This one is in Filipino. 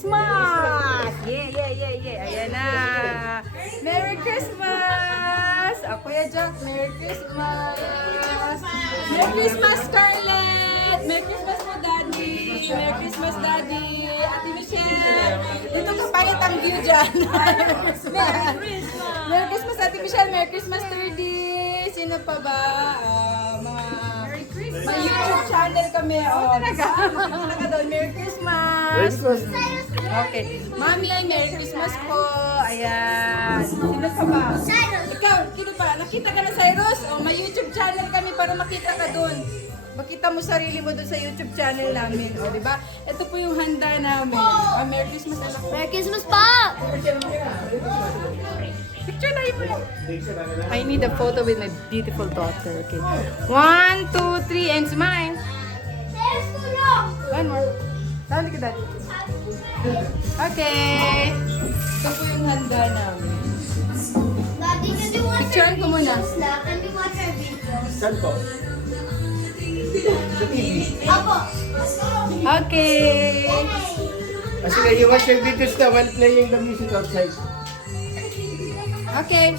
Christmas! Yeah! Ayan na! Merry Christmas! Kuya Jack, Merry Christmas! Merry Christmas, Scarlett! Merry Christmas po, Daddy! Merry Christmas, Daddy! Ate Michelle! Dito ka palit ang view dyan! Merry Christmas! Merry Christmas, Ate Michelle! Merry Christmas, 3D! Sino pa ba? May YouTube channel kami. Talaga doon. Merry Christmas! Okay. Mami, Merry Christmas po. Ayan. Sino pa ba? Ikaw, sino pa? Nakita ka na, Cyrus? May YouTube channel kami para makita ka doon. Makita mo sarili mo doon sa YouTube channel namin. Di ba? Ito po yung handa namin. Merry Christmas, anak. Merry Christmas pa! Picture na yun. I need a photo with my beautiful daughter. Okay. 1, 2, 3, and smile. One more. Tawag ka, Daddy. Okay. Ito po yung handa namin. Daddy, can you watch Picturean ko muna. Can you watch our videos? Saan po? Sa TV. Apo. Okay. Kasi you watch your videos na while playing the music outside. Okay.